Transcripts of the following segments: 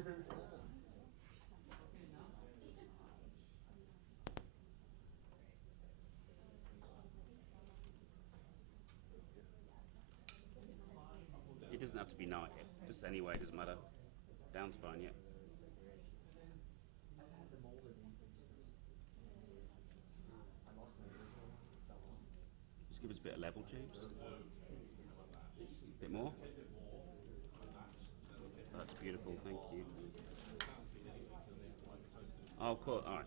It doesn't have to be night. Just anyway, it doesn't matter. Down's fine, yeah. Just give us a bit of level, James. A bit more. That's beautiful, thank you. Oh, cool, alright.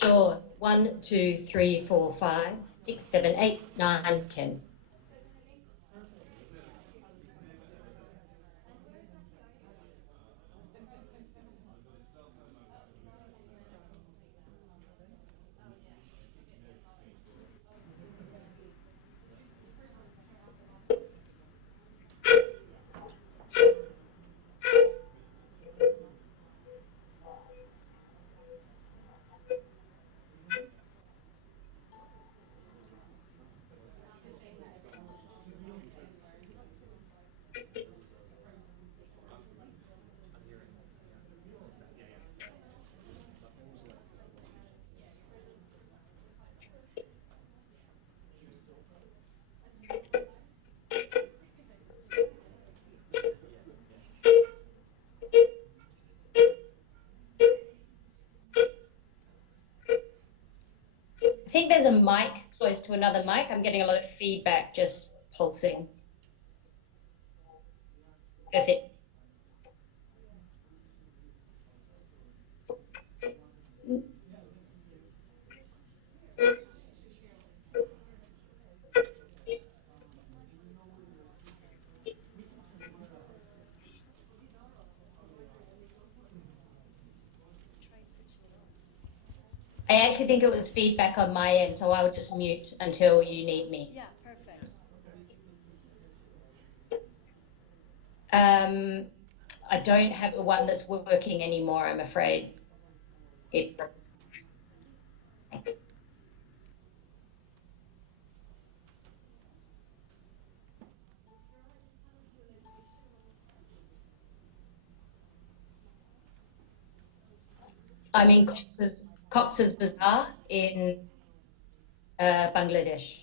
Sure. 1, 2, 3, 4, 5, 6, 7, 8, 9, 10. I think there's a mic close to another mic. I'm getting a lot of feedback just pulsing. Perfect. I actually think it was feedback on my end, so I'll just mute until you need me. Yeah, perfect. I don't have one that's working anymore, I'm afraid. I'm in Cox's Bazar in Bangladesh.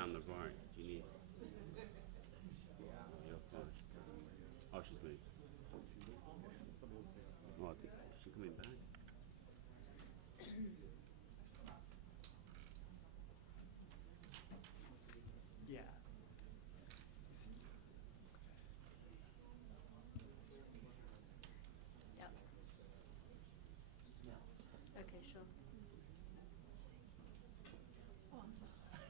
down the right. Do you need? You're fine. Oh, she's moved. Oh, I think she's coming back. Yeah. Yep. Okay, sure. Oh, I'm sorry.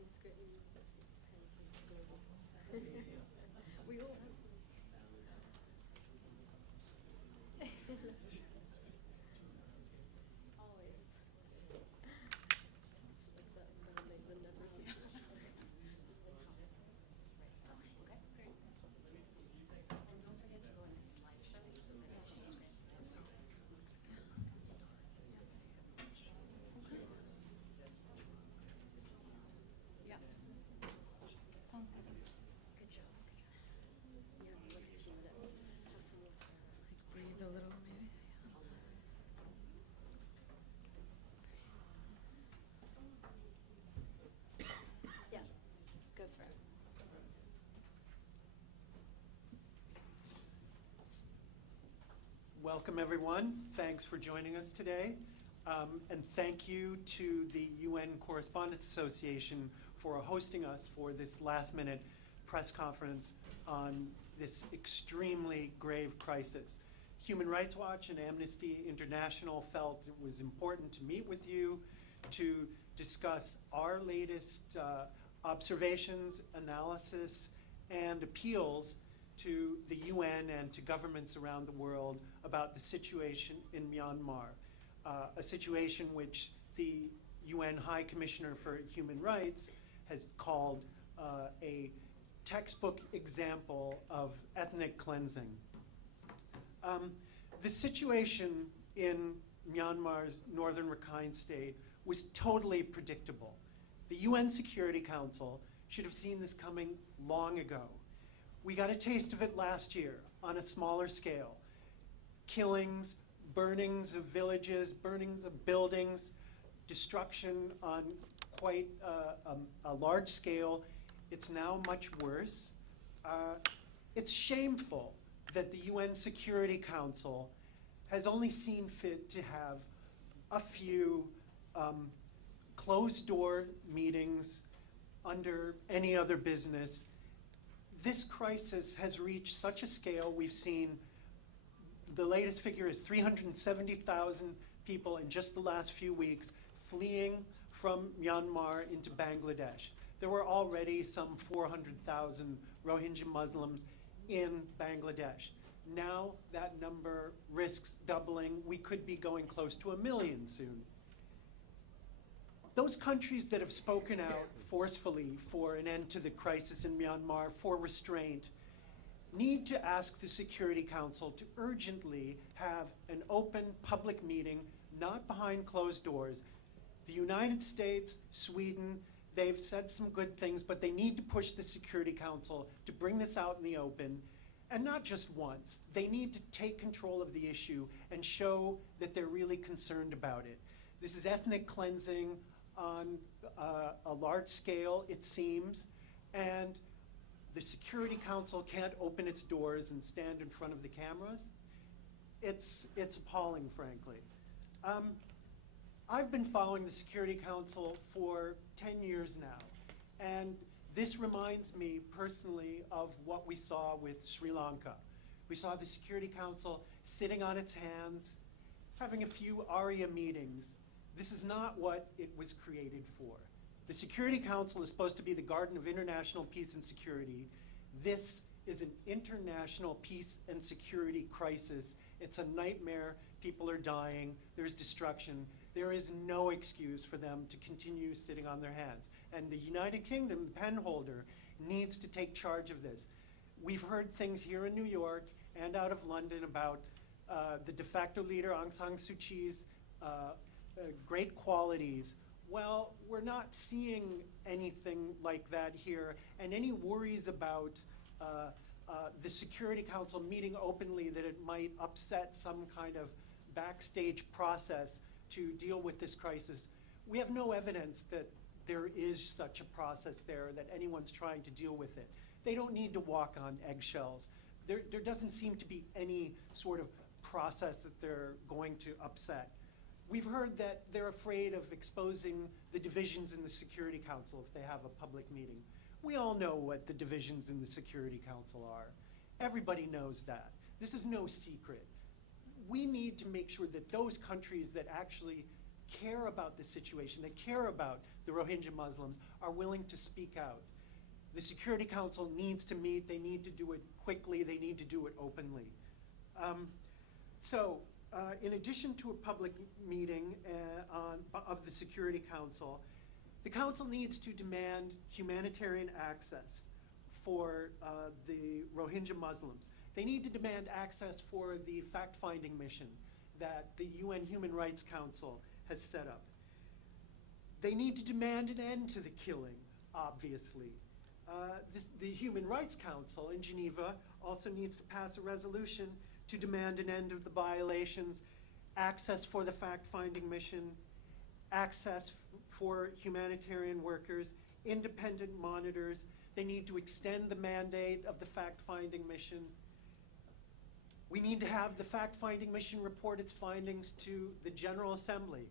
It's great when you put pencils global. We all have. Always. It's like that umbrella legs and never see. And don't forget to go into slideshows so that it's on screen. Yeah. Sounds good. Good job. Yeah, look at you. That's have some water. Like breathe a little, maybe. Yeah, go for it. Welcome, everyone. Thanks for joining us today. And thank you to the UN Correspondents Association for hosting us for this last-minute press conference on this extremely grave crisis. Human Rights Watch and Amnesty International felt it was important to meet with you to discuss our latest observations, analysis, and appeals to the UN and to governments around the world about the situation in Myanmar, a situation which the UN High Commissioner for Human Rights has called a textbook example of ethnic cleansing. The situation in Myanmar's northern Rakhine state was totally predictable. The UN Security Council should have seen this coming long ago. We got a taste of it last year on a smaller scale. Killings, burnings of villages, burnings of buildings, destruction on quite a large scale. It's now much worse. It's shameful that the UN Security Council has only seen fit to have a few closed-door meetings under any other business. This crisis has reached such a scale. We've seen the latest figure is 370,000 people in just the last few weeks fleeing from Myanmar into Bangladesh. There were already some 400,000 Rohingya Muslims in Bangladesh. Now that number risks doubling. We could be going close to 1 million soon. Those countries that have spoken out forcefully for an end to the crisis in Myanmar, for restraint, need to ask the Security Council to urgently have an open public meeting, not behind closed doors. The United States, Sweden, they've said some good things, but they need to push the Security Council to bring this out in the open, and not just once. They need to take control of the issue and show that they're really concerned about it. This is ethnic cleansing on a large scale, it seems, and the Security Council can't open its doors and stand in front of the cameras. It's appalling, frankly. I've been following the Security Council for 10 years now, and this reminds me personally of what we saw with Sri Lanka. We saw the Security Council sitting on its hands, having a few ARIA meetings. This is not what it was created for. The Security Council is supposed to be the garden of international peace and security. This is an international peace and security crisis. It's a nightmare. People are dying. There's destruction. There is no excuse for them to continue sitting on their hands. And the United Kingdom, the penholder, needs to take charge of this. We've heard things here in New York and out of London about the de facto leader Aung San Suu Kyi's great qualities. Well, we're not seeing anything like that here, and any worries about the Security Council meeting openly that it might upset some kind of backstage process to deal with this crisis. We have no evidence that there is such a process there, that anyone's trying to deal with it. They don't need to walk on eggshells. There doesn't seem to be any sort of process that they're going to upset. We've heard that they're afraid of exposing the divisions in the Security Council if they have a public meeting. We all know what the divisions in the Security Council are. Everybody knows that. This is no secret. We need to make sure that those countries that actually care about the situation, that care about the Rohingya Muslims, are willing to speak out. The Security Council needs to meet. They need to do it quickly. They need to do it openly. In addition to a public meeting of the Security Council, the Council needs to demand humanitarian access for the Rohingya Muslims. They need to demand access for the fact-finding mission that the UN Human Rights Council has set up. They need to demand an end to the killing, obviously. The Human Rights Council in Geneva also needs to pass a resolution to demand an end of the violations, access for the fact-finding mission, access for humanitarian workers, independent monitors. They need to extend the mandate of the fact-finding mission. We need to have the fact-finding mission report its findings to the General Assembly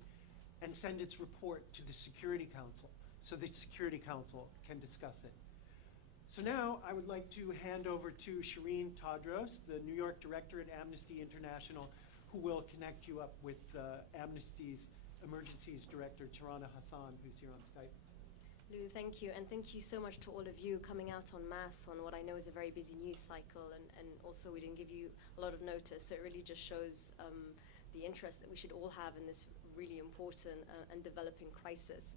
and send its report to the Security Council so the Security Council can discuss it. So now I would like to hand over to Shireen Tadros, the New York director at Amnesty International, who will connect you up with Amnesty's Emergencies Director, Tarana Hassan, who's here on Skype. Lou, thank you, and thank you so much to all of you coming out en masse on what I know is a very busy news cycle, and also we didn't give you a lot of notice, so it really just shows the interest that we should all have in this really important and developing crisis.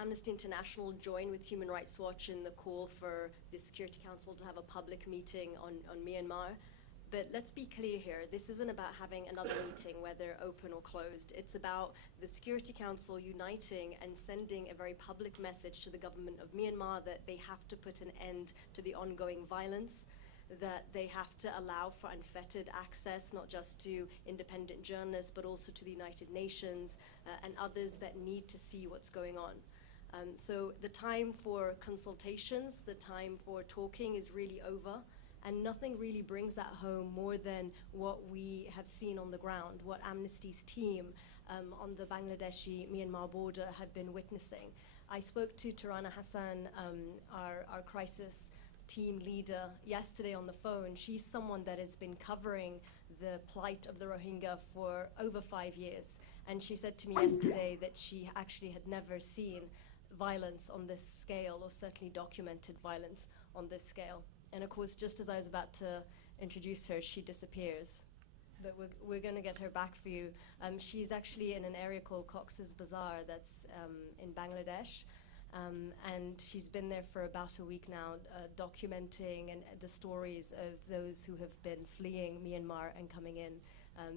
Amnesty International joined with Human Rights Watch in the call for the Security Council to have a public meeting on Myanmar. But let's be clear here, this isn't about having another meeting, whether open or closed. It's about the Security Council uniting and sending a very public message to the government of Myanmar that they have to put an end to the ongoing violence, that they have to allow for unfettered access, not just to independent journalists, but also to the United Nations and others that need to see what's going on. So the time for consultations, the time for talking is really over. And nothing really brings that home more than what we have seen on the ground, what Amnesty's team on the Bangladeshi-Myanmar border had been witnessing. I spoke to Tarana Hassan, our crisis team leader, yesterday on the phone. She's someone that has been covering the plight of the Rohingya for over 5 years. And she said to me yesterday that she actually had never seen violence on this scale, or certainly documented violence on this scale. And of course, just as I was about to introduce her, she disappears. But we're going to get her back for you. She's actually in an area called Cox's Bazar that's in Bangladesh. And she's been there for about a week now, documenting the stories of those who have been fleeing Myanmar and coming in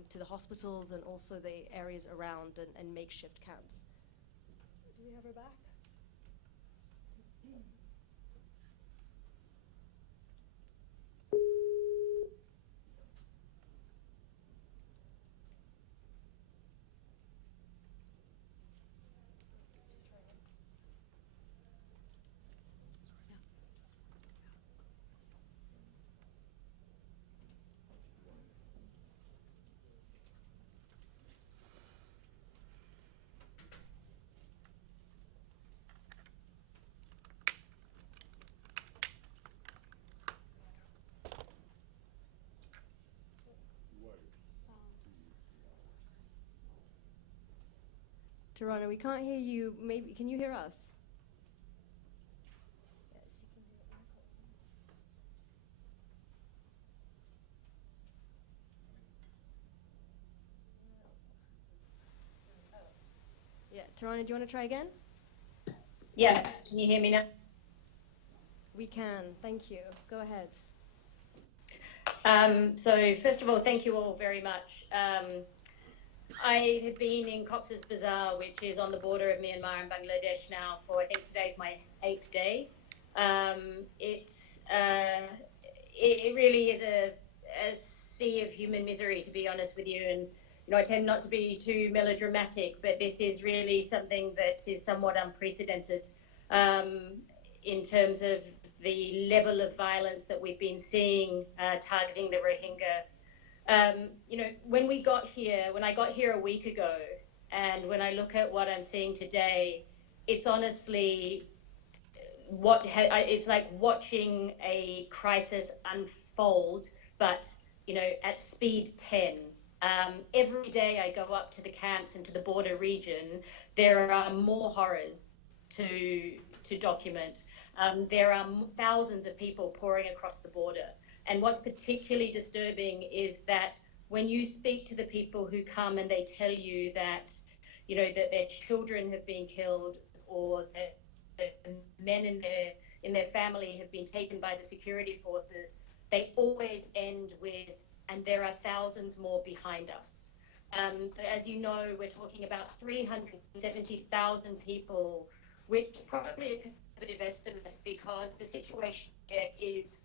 to the hospitals and also the areas around and makeshift camps. Do we have her back? Tarana, we can't hear you. Maybe can you hear us? Yeah, Tarana, do you want to try again? Yeah, can you hear me now? We can. Thank you. Go ahead. So first of all, thank you all very much. I have been in Cox's Bazar, which is on the border of Myanmar and Bangladesh now for, I think today's my 8th day. It really is a sea of human misery, to be honest with you. And, you know, I tend not to be too melodramatic, but this is really something that is somewhat unprecedented in terms of the level of violence that we've been seeing targeting the Rohingya. You know, when I got here a week ago, and when I look at what I'm seeing today, it's honestly it's like watching a crisis unfold, but, you know, at speed 10. Every day I go up to the camps and to the border region, there are more horrors to document. There are thousands of people pouring across the border. And what's particularly disturbing is that when you speak to the people who come and they tell you that, you know, that their children have been killed, or that the men in their family have been taken by the security forces, they always end with, and there are thousands more behind us. So as you know, we're talking about 370,000 people, which is probably a conservative estimate because the situation here is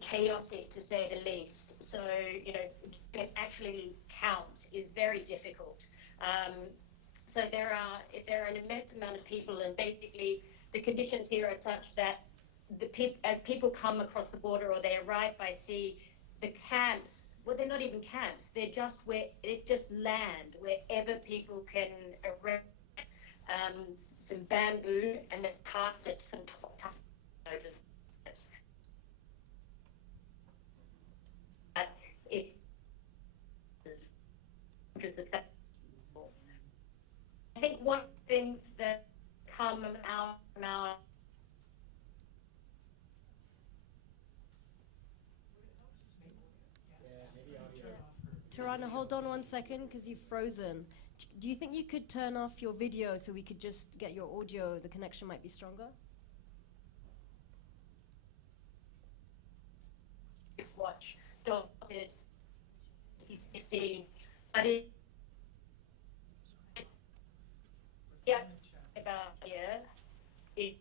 chaotic, to say the least. So, you know, to actually count is very difficult. So there are an immense amount of people, and basically the conditions here are such that as people come across the border or they arrive by sea, the camps, well, they're not even camps. They're just it's just land wherever people can erect some bamboo and then cast it some over. I think one of the things that come out from our Tarana, hold on one second because you've frozen. Do you think you could turn off your video so we could just get your audio? The connection might be stronger. watch dotted 16, but it yeah about here it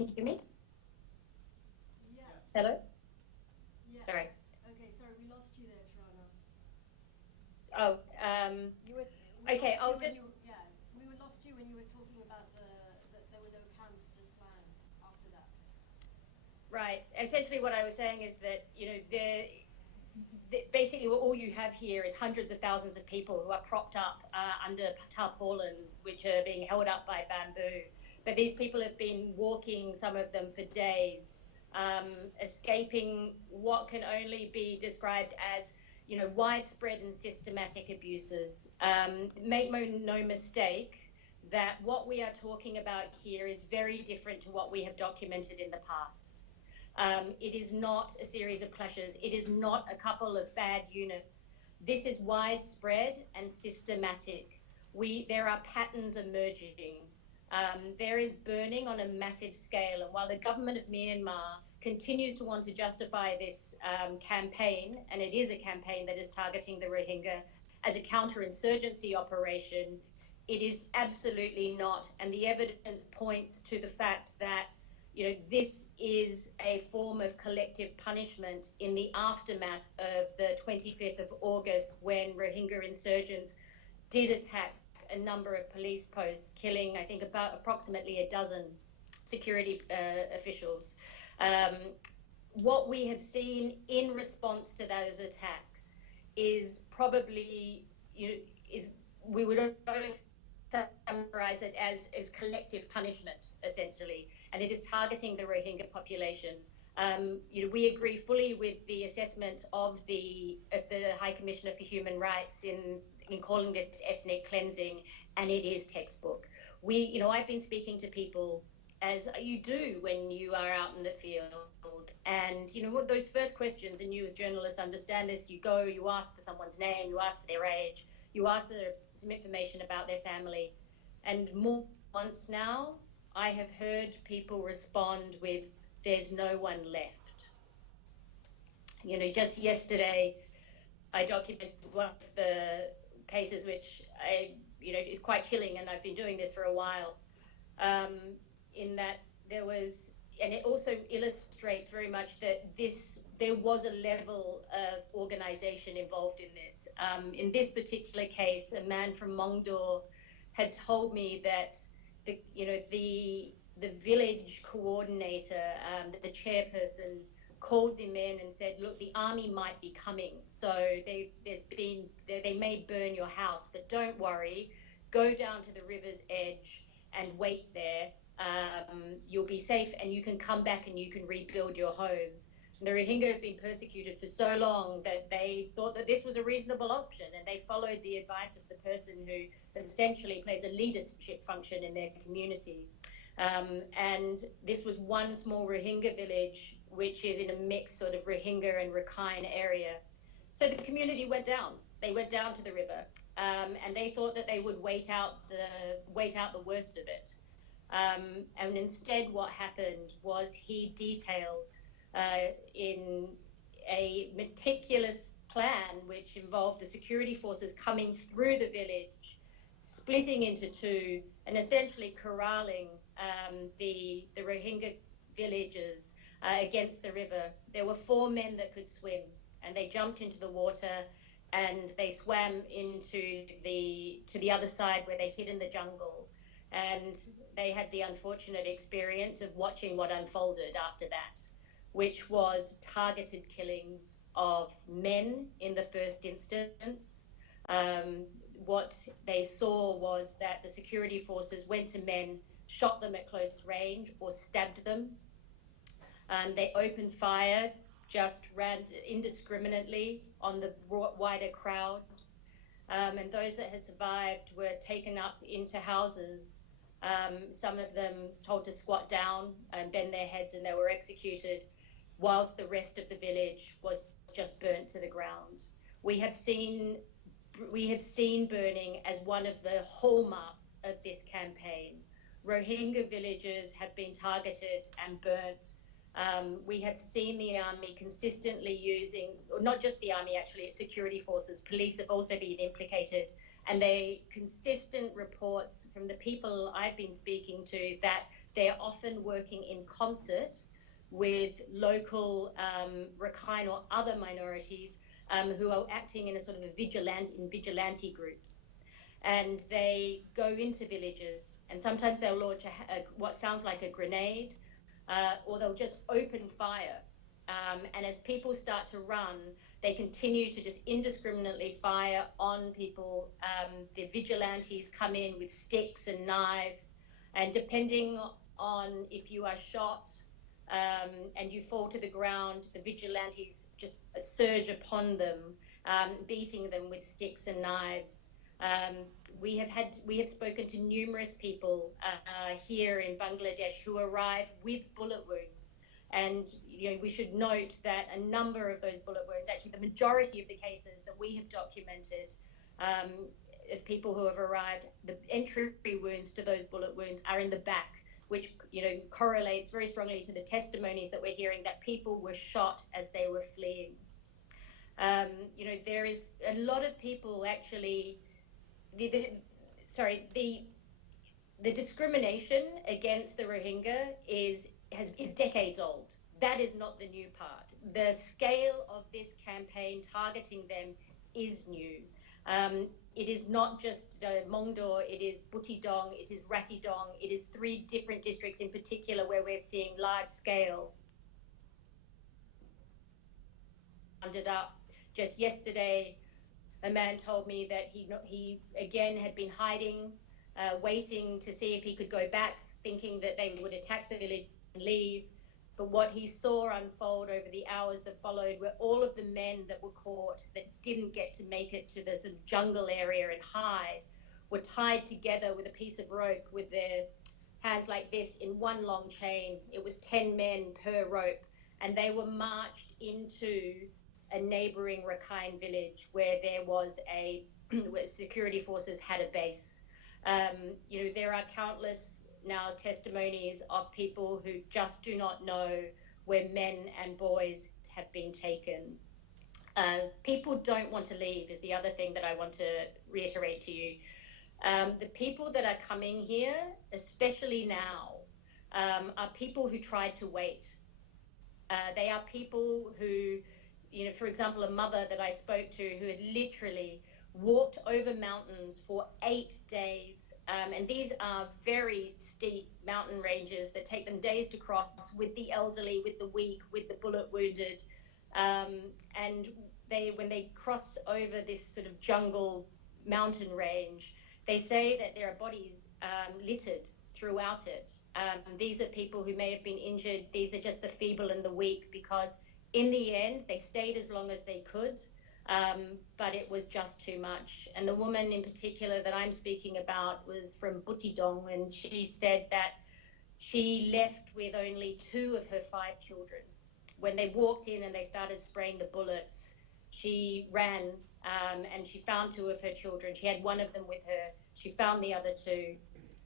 Can you hear me? Yes. Hello? Yeah. Sorry. Okay, sorry, we lost you there, Tarana. Oh, You were. okay, I'll just. We lost you when you were talking about that there were no camps, just land after that. Right. Essentially, what I was saying is that, you know, basically all you have here is hundreds of thousands of people who are propped up under tarpaulins, which are being held up by bamboo. But these people have been walking, some of them for days, escaping what can only be described as, you know, widespread and systematic abuses. Make no mistake that what we are talking about here is very different to what we have documented in the past. It is not a series of clashes. It is not a couple of bad units. This is widespread and systematic. There are patterns emerging. There is burning on a massive scale, and while the government of Myanmar continues to want to justify this campaign, and it is a campaign that is targeting the Rohingya as a counterinsurgency operation, it is absolutely not. And the evidence points to the fact that this is a form of collective punishment in the aftermath of the 25th of August, when Rohingya insurgents did attack a number of police posts, killing, I think, approximately a dozen security officials. What we have seen in response to those attacks is probably, we would only summarize it as collective punishment, essentially, and it is targeting the Rohingya population. We agree fully with the assessment of the High Commissioner for Human Rights in calling this ethnic cleansing, and it is textbook. I've been speaking to people, as you do when you are out in the field, and those first questions, and you as journalists understand this, you ask for someone's name, you ask for their age, you ask for some information about their family, and more once now, I have heard people respond with, "There's no one left." Just yesterday, I documented one of the cases which is quite chilling, and I've been doing this for a while, in that there was, and it also illustrates very much that there was a level of organization involved in this. In this particular case, a man from Mongdor had told me that the village coordinator, the chairperson, called them in and said, "Look, the army might be coming, so they may burn your house, but don't worry, go down to the river's edge and wait there. You'll be safe, and you can come back and you can rebuild your homes." And the Rohingya have been persecuted for so long that they thought that this was a reasonable option, and they followed the advice of the person who essentially plays a leadership function in their community. And this was one small Rohingya village, which is in a mixed sort of Rohingya and Rakhine area. So the community went down. They went down to the river, and they thought that they would wait out the worst of it. And instead, what happened was he detailed in a meticulous plan, which involved the security forces coming through the village, splitting into two, and essentially corralling the Rohingya villagers against the river. There were 4 men that could swim, and they jumped into the water, and they swam to the other side where they hid in the jungle. And they had the unfortunate experience of watching what unfolded after that, which was targeted killings of men in the first instance. What they saw was that the security forces went to men, shot them at close range or stabbed them. They opened fire, just ran indiscriminately on the wider crowd. And those that had survived were taken up into houses. Some of them told to squat down and bend their heads, and they were executed, whilst the rest of the village was just burnt to the ground. We have seen burning as one of the hallmarks of this campaign. Rohingya villages have been targeted and burnt. We have seen the army consistently using, or not just the army actually, it's security forces, police have also been implicated, and consistent reports from the people I've been speaking to that they're often working in concert with local Rakhine or other minorities who are acting in a sort of vigilante groups. And they go into villages, and sometimes they'll launch what sounds like a grenade, or they'll just open fire. And as people start to run, they continue to just indiscriminately fire on people. The vigilantes come in with sticks and knives, and depending on if you are shot and you fall to the ground, the vigilantes just surge upon them, beating them with sticks and knives. We have spoken to numerous people here in Bangladesh who arrived with bullet wounds, and we should note that a number of those bullet wounds, actually the majority of the cases that we have documented, of people who have arrived, the entry wounds to those bullet wounds are in the back, which, you know, correlates very strongly to the testimonies that we're hearing that people were shot as they were fleeing. You know, there is a lot of people actually, the discrimination against the Rohingya is decades old. That is not the new part. The scale of this campaign targeting them is new. It is not just Mongdo, it is Butidong, it is Ratidong, it is 3 different districts in particular where we're seeing large scale. Rounded up. Just yesterday, a man told me that he again had been hiding, waiting to see if he could go back, thinking that they would attack the village and leave. But what he saw unfold over the hours that followed were all of the men that were caught, that didn't get to make it to the sort of jungle area and hide, were tied together with a piece of rope with their hands like this in one long chain. It was 10 men per rope, and they were marched into a neighboring Rakhine village where there was where security forces had a base. You know, there are countless now testimonies of people who just do not know where men and boys have been taken. People don't want to leave is the other thing that I want to reiterate to you. The people that are coming here, especially now, are people who tried to wait. They are people who, you know, for example, a mother that I spoke to who had literally walked over mountains for 8 days. And these are very steep mountain ranges that take them days to cross, with the elderly, with the weak, with the bullet wounded. And when they cross over this sort of jungle mountain range, they say that there are bodies littered throughout it. These are people who may have been injured. These are just the feeble and the weak, because in the end, they stayed as long as they could. But it was just too much. And the woman in particular that I'm speaking about was from Butidong, and she said that she left with only 2 of her 5 children. When they walked in and they started spraying the bullets, she ran and she found 2 of her children. She had one of them with her. She found the other 2.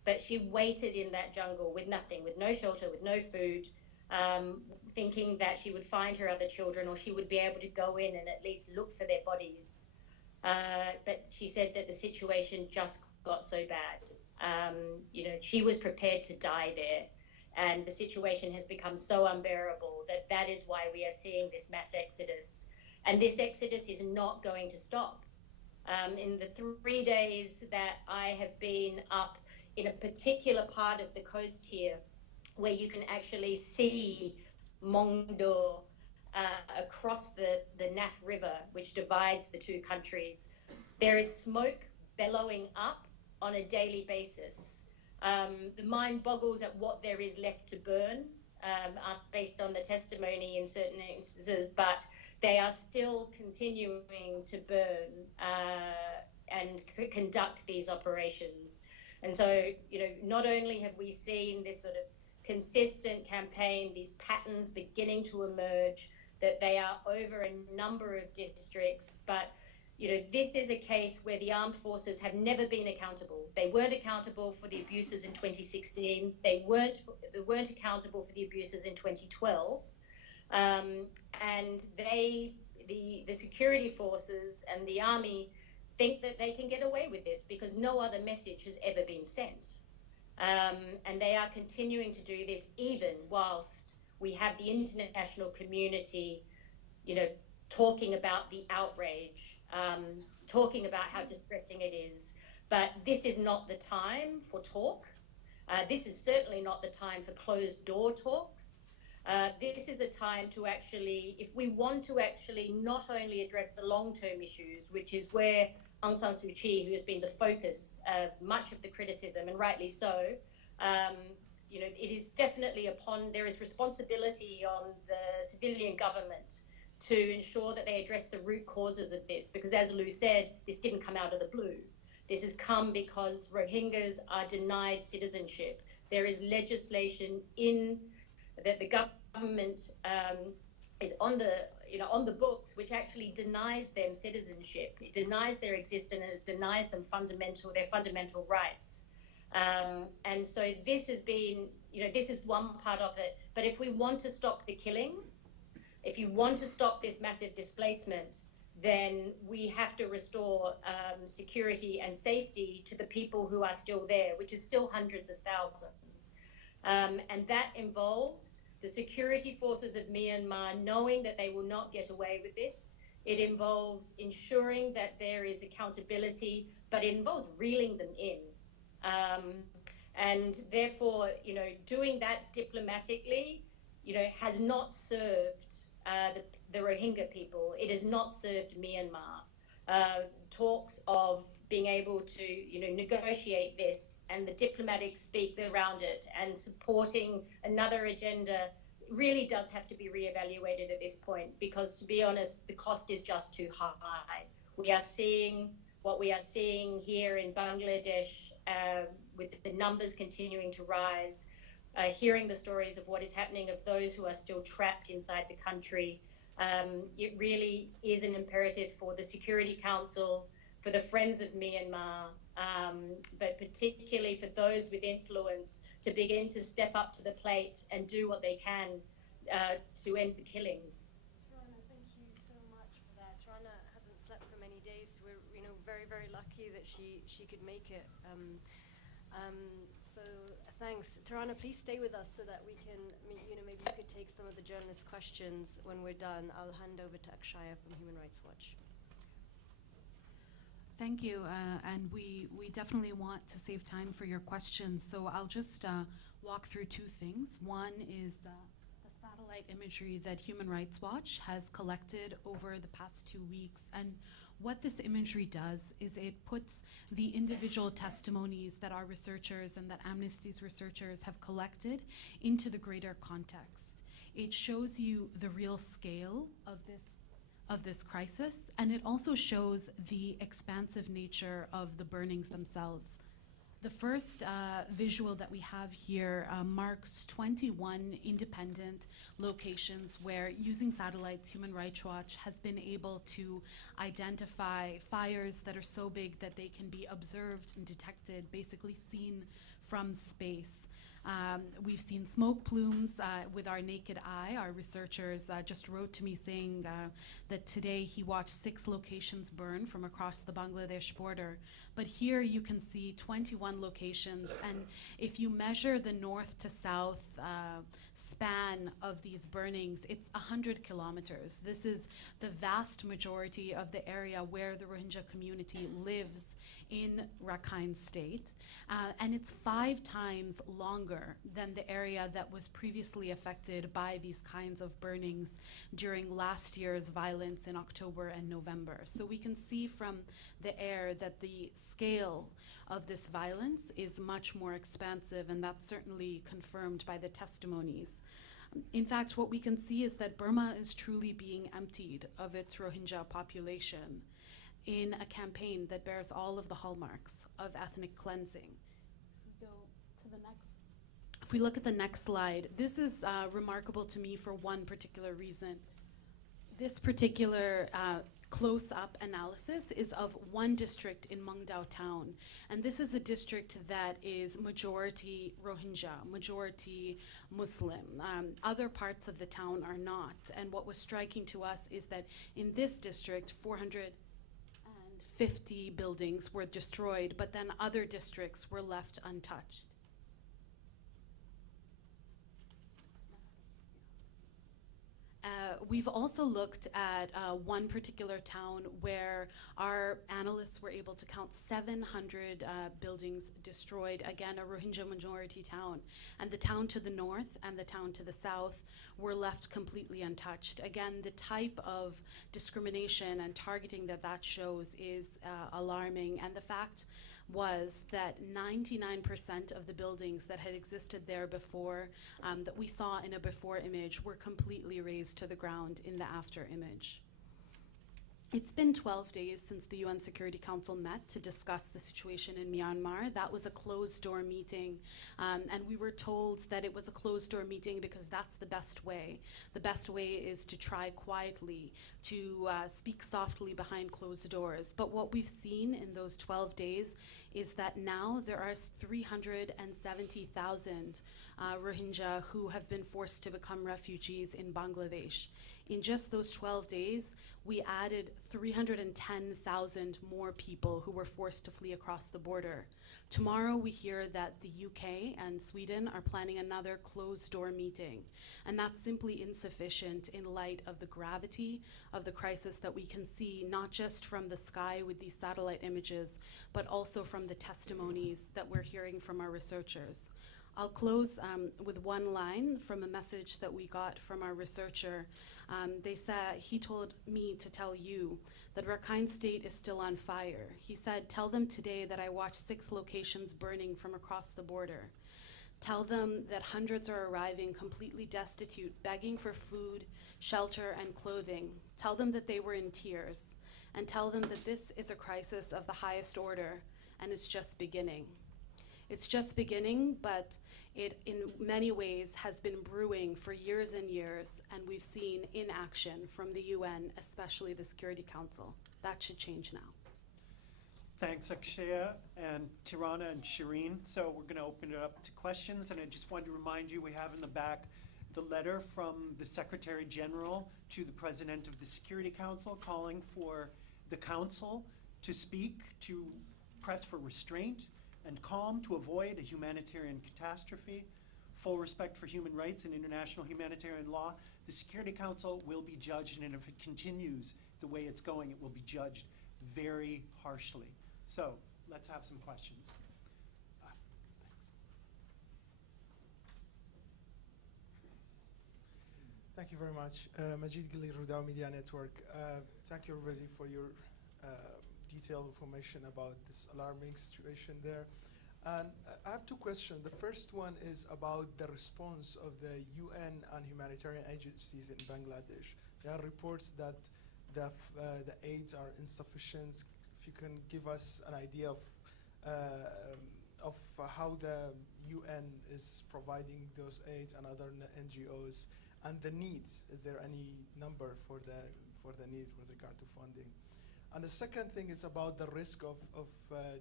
But she waited in that jungle with nothing, with no shelter, with no food, thinking that she would find her other children, or she would be able to go in and at least look for their bodies. But she said that the situation just got so bad. You know, she was prepared to die there, and the situation has become so unbearable that is why we are seeing this mass exodus. And this exodus is not going to stop. In the 3 days that I have been up in a particular part of the coast here, where you can actually see Mongdo across the Naf River, which divides the 2 countries. There is smoke bellowing up on a daily basis. The mind boggles at what there is left to burn, based on the testimony in certain instances, but they are still continuing to burn and conduct these operations. And so, you know, not only have we seen this sort of consistent campaign, these patterns beginning to emerge, that they are over a number of districts, but, you know, this is a case where the armed forces have never been accountable. They weren't accountable for the abuses in 2016. They weren't accountable for the abuses in 2012. And the security forces and the army think that they can get away with this because no other message has ever been sent. And they are continuing to do this even whilst we have the international community, you know, talking about the outrage, talking about how distressing it is. But this is not the time for talk. This is certainly not the time for closed door talks. This is a time to actually, if we want to actually not only address the long-term issues, which is where Aung San Suu Kyi, who has been the focus of much of the criticism, and rightly so, you know, it is definitely there is responsibility on the civilian government to ensure that they address the root causes of this, because as Lou said, this didn't come out of the blue. This has come because Rohingyas are denied citizenship. There is legislation that the government is on the, on the books, which actually denies them citizenship. It denies their existence, and it denies them their fundamental rights. And so this has been, this is one part of it. But if we want to stop the killing, if you want to stop this massive displacement, then we have to restore security and safety to the people who are still there, which is still hundreds of thousands. And that involves the security forces of Myanmar knowing that they will not get away with this. It involves ensuring that there is accountability, but it involves reeling them in. And therefore, doing that diplomatically, has not served the Rohingya people. It has not served Myanmar. Talks of being able to, negotiate this and the diplomatic speak around it and supporting another agenda really does have to be reevaluated at this point, because, to be honest, the cost is just too high. We are seeing what we are seeing here in Bangladesh, with the numbers continuing to rise, hearing the stories of what is happening of those who are still trapped inside the country. It really is an imperative for the Security Council, for the Friends of Myanmar, but particularly for those with influence, to begin to step up to the plate and do what they can to end the killings. Tarana, thank you so much for that. Tarana hasn't slept for many days, so we're very, very lucky that she could make it. So thanks. Tarana, please stay with us so that we can, maybe you could take some of the journalists' questions when we're done. I'll hand over to Akshaya from Human Rights Watch. Thank you, and we definitely want to save time for your questions, so I'll just walk through two things. One is the satellite imagery that Human Rights Watch has collected over the past 2 weeks, and what this imagery does is it puts the individual testimonies that our researchers and that Amnesty's researchers have collected into the greater context. It shows you the real scale of this crisis, and it also shows the expansive nature of the burnings themselves. The first visual that we have here marks 21 independent locations where, using satellites, Human Rights Watch has been able to identify fires that are so big that they can be observed and detected, basically seen from space. We've seen smoke plumes with our naked eye. Our researchers just wrote to me saying that today he watched 6 locations burn from across the Bangladesh border. But here you can see 21 locations, and if you measure the north to south span of these burnings, it's 100 kilometers. This is the vast majority of the area where the Rohingya community lives in Rakhine state, and it's 5 times longer than the area that was previously affected by these kinds of burnings during last year's violence in October and November. So we can see from the air that the scale of this violence is much more expansive, and that's certainly confirmed by the testimonies. In fact, what we can see is that Burma is truly being emptied of its Rohingya population in a campaign that bears all of the hallmarks of ethnic cleansing. If we look at the next slide, this is remarkable to me for one particular reason. This particular close-up analysis is of one district in Mungdao town, and this is a district that is majority Rohingya, majority Muslim. Other parts of the town are not, and what was striking to us is that in this district, 450 buildings were destroyed, but then other districts were left untouched. We've also looked at one particular town where our analysts were able to count 700 buildings destroyed, again, a Rohingya majority town. And the town to the north and the town to the south were left completely untouched. Again, the type of discrimination and targeting that that shows is alarming, and the fact was that 99% of the buildings that had existed there before, that we saw in a before image, were completely razed to the ground in the after image. It's been 12 days since the UN Security Council met to discuss the situation in Myanmar. That was a closed-door meeting, and we were told that it was a closed-door meeting because that's the best way. The best way is to try quietly, to speak softly behind closed doors. But what we've seen in those 12 days is that now there are 370,000 Rohingya who have been forced to become refugees in Bangladesh. In just those 12 days, we added 310,000 more people who were forced to flee across the border. Tomorrow we hear that the UK and Sweden are planning another closed-door meeting, and that's simply insufficient in light of the gravity of the crisis that we can see not just from the sky with these satellite images, but also from the testimonies that we're hearing from our researchers. I'll close with one line from a message that we got from our researcher. He told me to tell you that Rakhine State is still on fire. He said, tell them today that I watched 6 locations burning from across the border. Tell them that hundreds are arriving completely destitute, begging for food, shelter, and clothing. Tell them that they were in tears. And tell them that this is a crisis of the highest order, and it's just beginning. It's just beginning, but it in many ways has been brewing for years and years, and we've seen inaction from the UN, especially the Security Council. That should change now. Thanks, Akshaya and Tirana and Shireen. So we're going to open it up to questions, and I just wanted to remind you we have in the back the letter from the Secretary General to the President of the Security Council calling for the Council to speak, to press for restraint and calm to avoid a humanitarian catastrophe, full respect for human rights and international humanitarian law. The Security Council will be judged, and if it continues the way it's going, it will be judged very harshly. So let's have some questions. Thanks. Thank you very much. Majid Gili, Rudao Media Network. Thank you everybody for your detailed information about this alarming situation there. And I have 2 questions. The first one is about the response of the UN and humanitarian agencies in Bangladesh. There are reports that the aids are insufficient. If you can give us an idea of how the UN is providing those aids and other NGOs, and the needs. Is there any number for the needs with regard to funding? And the second thing is about the risk of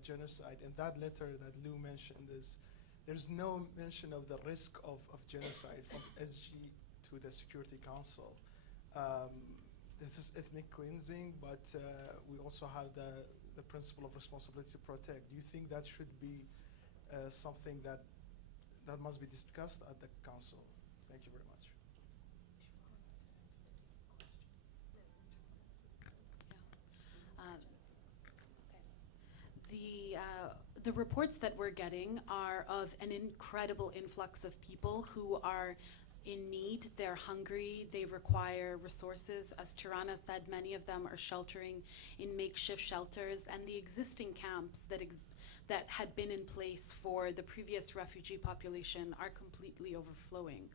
genocide. In that letter that Lou mentioned, there's no mention of the risk of genocide from SG to the Security Council. This is ethnic cleansing, but we also have the principle of responsibility to protect. Do you think that should be something that must be discussed at the Council? Thank you very much. The reports that we're getting are of an incredible influx of people who are in need. They're hungry. They require resources. As Tirana said, many of them are sheltering in makeshift shelters, and the existing camps that had been in place for the previous refugee population are completely overflowing.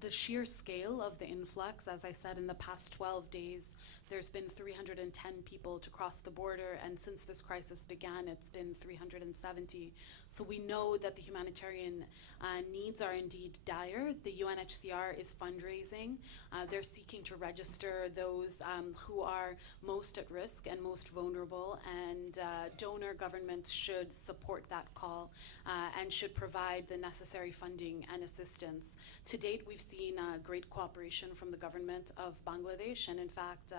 The sheer scale of the influx, as I said, in the past 12 days, there's been 310 people to cross the border, and since this crisis began, it's been 370. So we know that the humanitarian needs are indeed dire. The UNHCR is fundraising. They're seeking to register those who are most at risk and most vulnerable, and donor governments should support that call and should provide the necessary funding and assistance. To date, we've seen great cooperation from the government of Bangladesh, and in fact,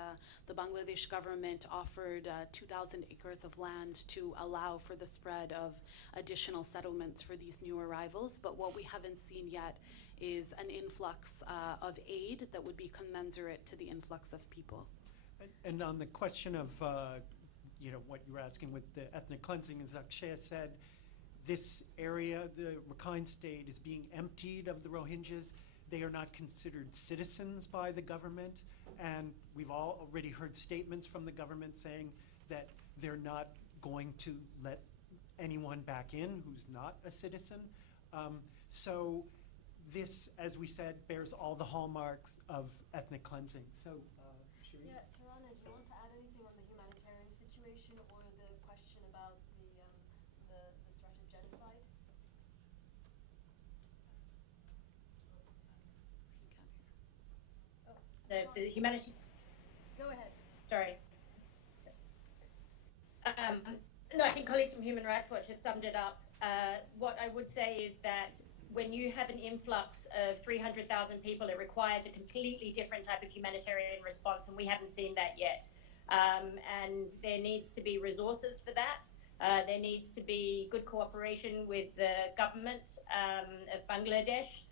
the Bangladesh government offered 2,000 acres of land to allow for the spread of additional settlements for these new arrivals. But what we haven't seen yet is an influx of aid that would be commensurate to the influx of people. And on the question of what you were asking with the ethnic cleansing, as Akshaya said, this area, the Rakhine State, is being emptied of the Rohingyas. They are not considered citizens by the government, and we've all already heard statements from the government saying that they're not going to let anyone back in who's not a citizen. So this, as we said, bears all the hallmarks of ethnic cleansing. So, Shireen? Yeah, Tirana, do you want to add anything? question about the threat of genocide. The humanity. Go ahead. Sorry. No, I think colleagues from Human Rights Watch have summed it up. What I would say is that when you have an influx of 300,000 people, it requires a completely different type of humanitarian response, and we haven't seen that yet. And there needs to be resources for that. There needs to be good cooperation with the government of Bangladesh,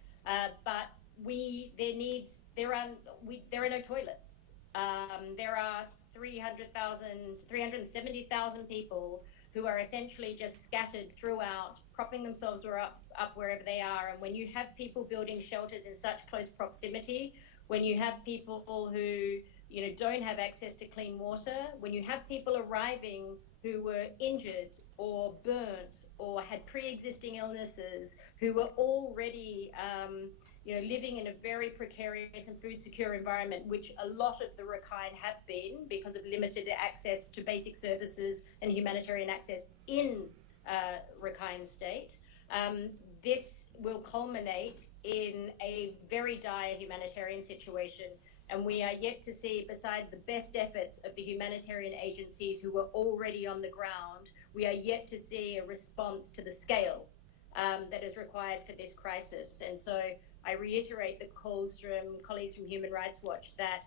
but there are no toilets. There are 370,000 people who are essentially just scattered throughout, propping themselves up wherever they are. And when you have people building shelters in such close proximity, when you have people who don't have access to clean water, when you have people arriving who were injured or burnt or had pre-existing illnesses, who were already living in a very precarious and food secure environment, which a lot of the Rakhine have been because of limited access to basic services and humanitarian access in Rakhine state. This will culminate in a very dire humanitarian situation. And we are yet to see, beside the best efforts of the humanitarian agencies who were already on the ground, we are yet to see a response to the scale that is required for this crisis. And so I reiterate the calls from colleagues from Human Rights Watch that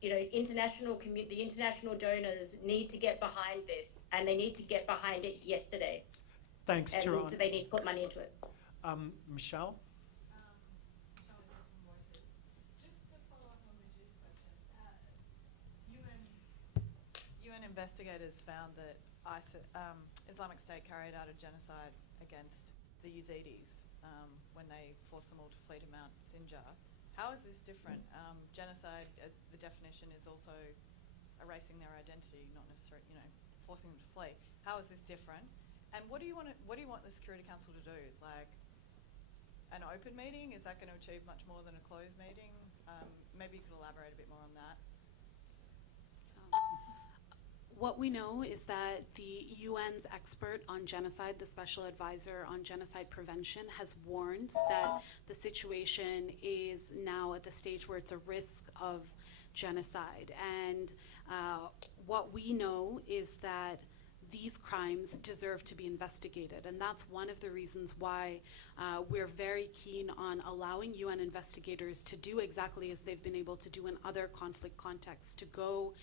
the international donors need to get behind this, and they need to get behind it yesterday. Thanks, and Tehran. So they need to put money into it. Michelle? UN investigators found that Islamic State carried out a genocide against the Yazidis when they forced them all to flee to Mount Sinjar. How is this different? Genocide, the definition is also erasing their identity, not necessarily, forcing them to flee. How is this different? And what do you want the Security Council to do? Like an open meeting? Is that going to achieve much more than a closed meeting? Maybe you could elaborate a bit more on that. What we know is that the UN's expert on genocide, the special advisor on genocide prevention, has warned that the situation is now at the stage where it's a risk of genocide. And what we know is that these crimes deserve to be investigated. And that's one of the reasons why we're very keen on allowing UN investigators to do exactly as they've been able to do in other conflict contexts, to go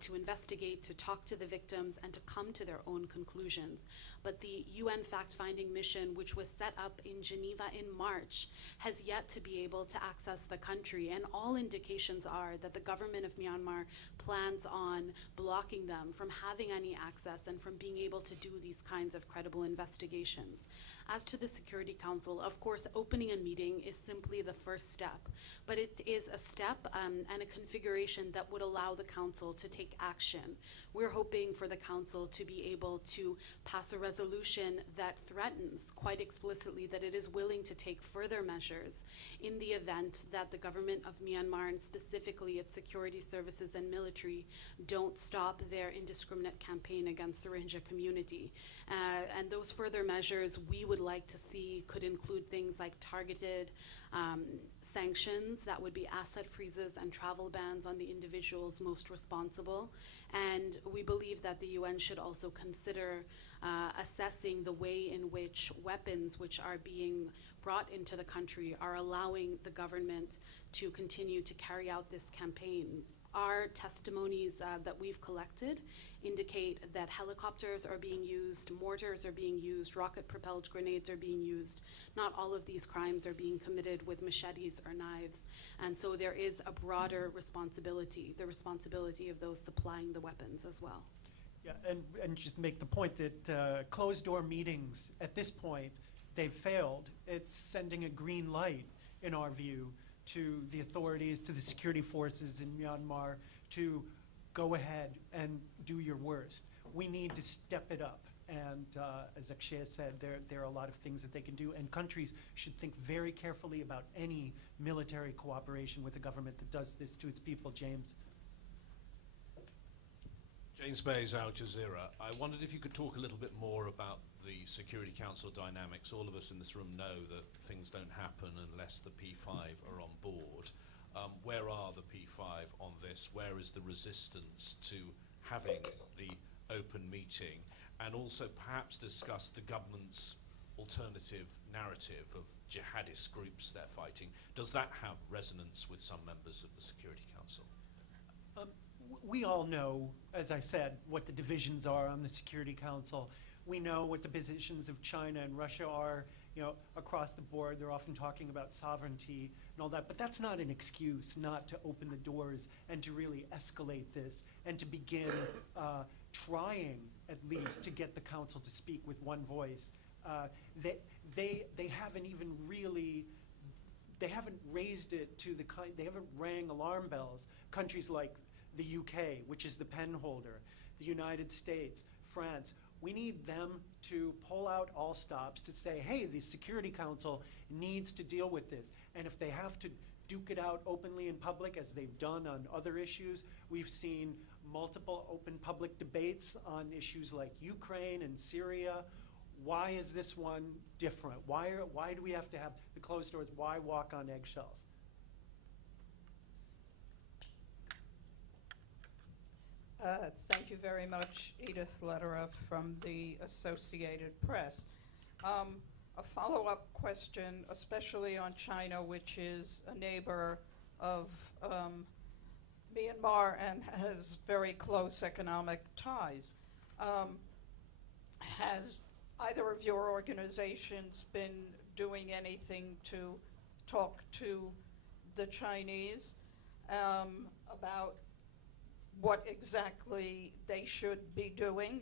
to investigate, to talk to the victims, and to come to their own conclusions. But the UN fact-finding mission, which was set up in Geneva in March, has yet to be able to access the country. And all indications are that the government of Myanmar plans on blocking them from having any access and from being able to do these kinds of credible investigations. As to the Security Council, of course, opening a meeting is simply the first step, but it is a step and a configuration that would allow the Council to take action. We're hoping for the Council to be able to pass a resolution that threatens quite explicitly that it is willing to take further measures in the event that the government of Myanmar, and specifically its security services and military, don't stop their indiscriminate campaign against the Rohingya community. And those further measures we would like to see could include things like targeted sanctions that would be asset freezes and travel bans on the individuals most responsible. And we believe that the UN should also consider assessing the way in which weapons which are being brought into the country are allowing the government to continue to carry out this campaign. Our testimonies that we've collected indicate that helicopters are being used, mortars are being used, rocket-propelled grenades are being used. Not all of these crimes are being committed with machetes or knives. And so there is a broader responsibility, the responsibility of those supplying the weapons as well. Yeah, and just make the point that closed-door meetings, at this point, they've failed. It's sending a green light, in our view, to the authorities, to the security forces in Myanmar to go ahead and do your worst. We need to step it up. And as Akshay said, there are a lot of things that they can do. And countries should think very carefully about any military cooperation with a government that does this to its people. James. James Bayes, Al Jazeera. I wondered if you could talk a little bit more about the Security Council dynamics. All of us in this room know that things don't happen unless the P5 are on board. Where are the P5 on this? Where is the resistance to having the open meeting? And also perhaps discuss the government's alternative narrative of jihadist groups they're fighting. Does that have resonance with some members of the Security Council? We all know, as I said, what the divisions are on the Security Council. We know what the positions of China and Russia are, across the board. They're often talking about sovereignty and all that, but that's not an excuse not to open the doors and to really escalate this and to begin trying, at least, to get the Council to speak with one voice. They haven't even really, they haven't raised it to the kind, they haven't rang alarm bells. Countries like the UK, which is the pen holder, the United States, France, we need them to pull out all stops to say, hey, the Security Council needs to deal with this. And if they have to duke it out openly in public, as they've done on other issues, we've seen multiple open public debates on issues like Ukraine and Syria. Why is this one different? Why do we have to have the closed doors? Why walk on eggshells? Thank you very much, Edith Lederer from the Associated Press. A follow-up question, especially on China, which is a neighbor of Myanmar and has very close economic ties. Has either of your organizations been doing anything to talk to the Chinese about what exactly they should be doing?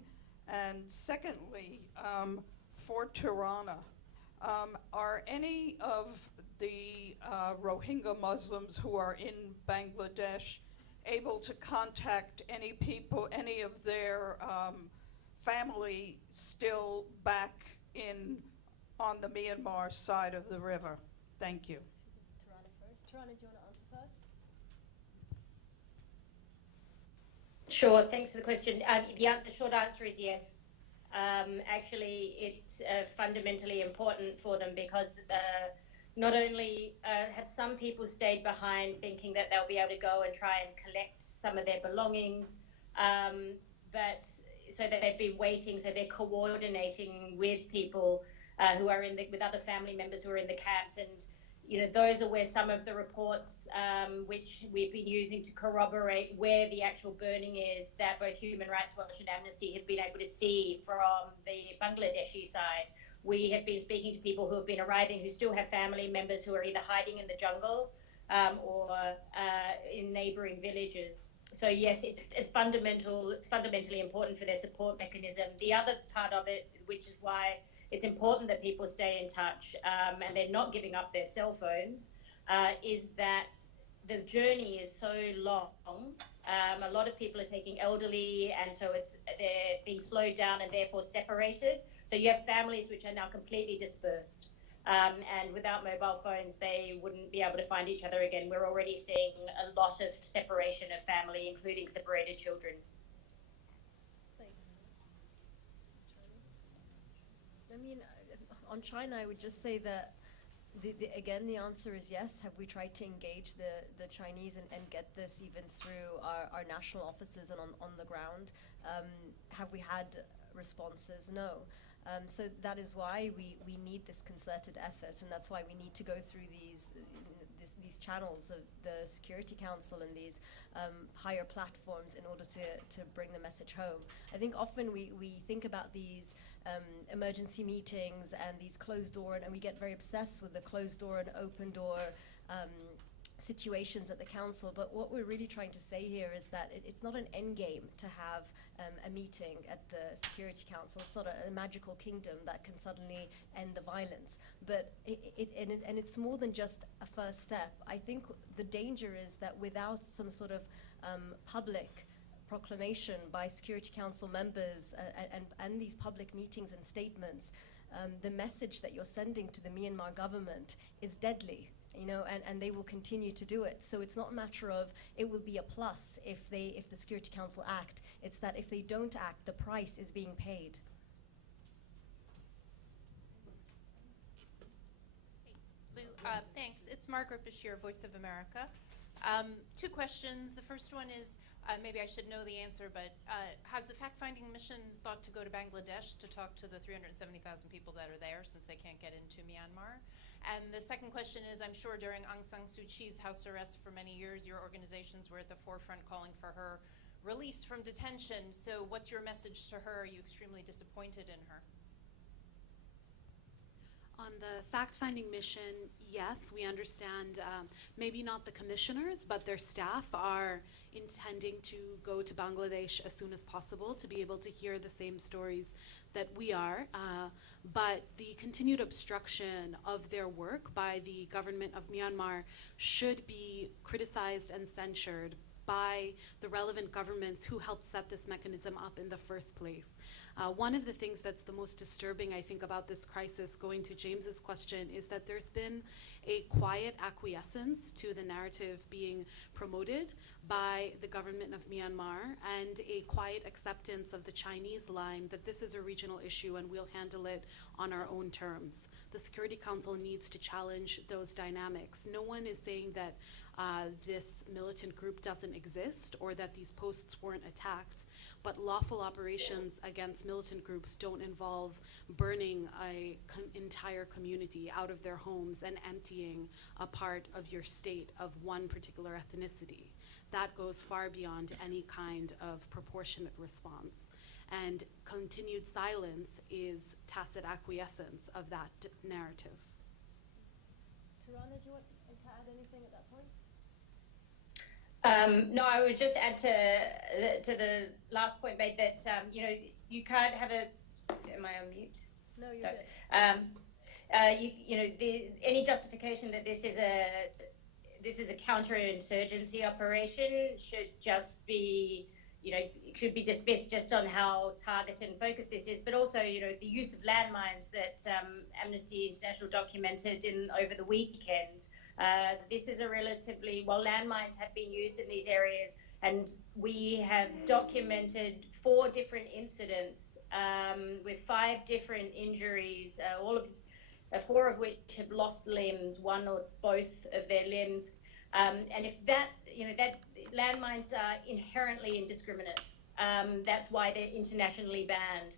And secondly, for Tirana, are any of the Rohingya Muslims who are in Bangladesh able to contact any people, any of their family still back on the Myanmar side of the river? Thank you. Tirana first. Tirana, do you want to answer first? Sure, thanks for the question. The short answer is yes. Actually, it's fundamentally important for them because not only have some people stayed behind thinking that they'll be able to go and try and collect some of their belongings, but so that they've been waiting, so they're coordinating with people who are with other family members who are in the camps. And those are where some of the reports which we've been using to corroborate where the actual burning is, that both Human Rights Watch and Amnesty have been able to see from the Bangladeshi side. We have been speaking to people who have been arriving who still have family members who are either hiding in the jungle or in neighboring villages. So yes, it's fundamentally important for their support mechanism. The other part of it, which is why it's important that people stay in touch and they're not giving up their cell phones, is that the journey is so long. A lot of people are taking elderly, and so they're being slowed down and therefore separated. So you have families which are now completely dispersed. And without mobile phones, they wouldn't be able to find each other again. We're already seeing a lot of separation of family, including separated children. Thanks. I mean, on China, I would just say that, again, the answer is yes. Have we tried to engage the Chinese and get this even through our national offices and on the ground? Have we had responses? No. So that is why we need this concerted effort, and that's why we need to go through these channels of the Security Council and these higher platforms in order to bring the message home. I think often we think about these emergency meetings and these closed door, and we get very obsessed with the closed door and open door situations at the council, but what we're really trying to say here is that it's not an end game to have a meeting at the Security Council. It's not a magical kingdom that can suddenly end the violence, but it's more than just a first step. I think the danger is that without some sort of public proclamation by Security Council members and these public meetings and statements, the message that you're sending to the Myanmar government is deadly. you know, and they will continue to do it. So it's not a matter of it will be a plus if the Security Council act. It's that if they don't act, the price is being paid. Lou, thanks. It's Margaret Bashir, Voice of America. Two questions. The first one is, maybe I should know the answer, but has the fact-finding mission thought to go to Bangladesh to talk to the 370,000 people that are there, since they can't get into Myanmar? And the second question is, I'm sure during Aung San Suu Kyi's house arrest for many years, your organizations were at the forefront calling for her release from detention. So what's your message to her? Are you extremely disappointed in her? On the fact-finding mission, yes, we understand maybe not the commissioners, but their staff are intending to go to Bangladesh as soon as possible to be able to hear the same stories that we are. But the continued obstruction of their work by the government of Myanmar should be criticized and censured by the relevant governments who helped set this mechanism up in the first place. One of the things that's the most disturbing, I think, about this crisis, going to James's question, is that there's been a quiet acquiescence to the narrative being promoted by the government of Myanmar, and a quiet acceptance of the Chinese line that this is a regional issue and we'll handle it on our own terms. The Security Council needs to challenge those dynamics. No one is saying that this militant group doesn't exist or that these posts weren't attacked, but lawful operations against militant groups don't involve burning an entire community out of their homes and emptying a part of your state of one particular ethnicity. That goes far beyond any kind of proportionate response. And continued silence is tacit acquiescence of that narrative. Tarana, do you want to add anything at that point? No, I would just add to the last point made that you know, you can't have a. Am I on mute? No, you're good. You know, any justification that this is a counterinsurgency operation should just be, you know, it should be dismissed just on how targeted and focused this is, but also, you know, the use of landmines that Amnesty International documented over the weekend. This is a relatively, well, landmines have been used in these areas, and we have documented 4 different incidents with 5 different injuries, 4 of which have lost limbs, 1 or both of their limbs. And if that, you know, that landmines are inherently indiscriminate. That's why they're internationally banned.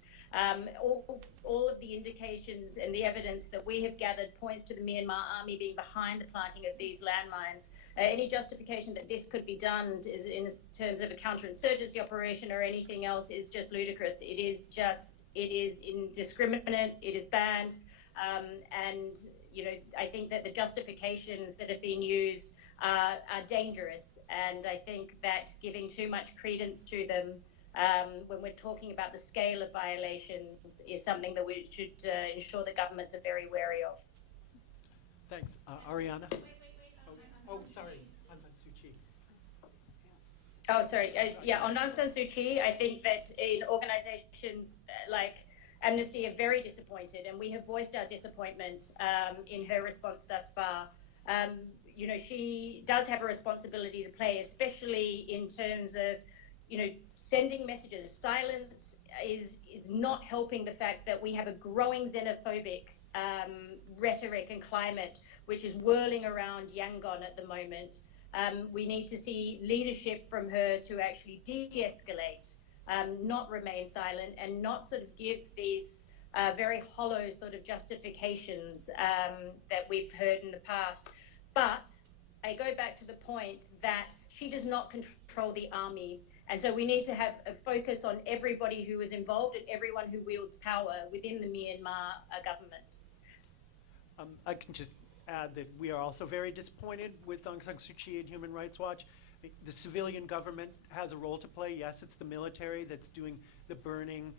All of the indications and the evidence that we have gathered points to the Myanmar army being behind the planting of these landmines. Any justification that this could be done is in terms of a counterinsurgency operation or anything else is just ludicrous. It is indiscriminate, it is banned, and you know, I think that the justifications that have been used are dangerous, and I think that giving too much credence to them when we're talking about the scale of violations is something that we should ensure that governments are very wary of. Thanks. Ariana? Oh, sorry. Aung San Suu Kyi. Oh, sorry. Yeah, on Aung San Suu Kyi, I think that in organizations like Amnesty are very disappointed, and we have voiced our disappointment in her response thus far. You know, she does have a responsibility to play, especially in terms of, you know, sending messages. Silence is not helping the fact that we have a growing xenophobic rhetoric and climate which is whirling around Yangon at the moment. We need to see leadership from her to actually de-escalate, not remain silent, and not sort of give these very hollow sort of justifications that we've heard in the past. But I go back to the point that she does not control the army. And so we need to have a focus on everybody who is involved and everyone who wields power within the Myanmar government. I can just add that we are also very disappointed with Aung San Suu Kyi and Human Rights Watch. The civilian government has a role to play. Yes, it's the military that's doing the burning,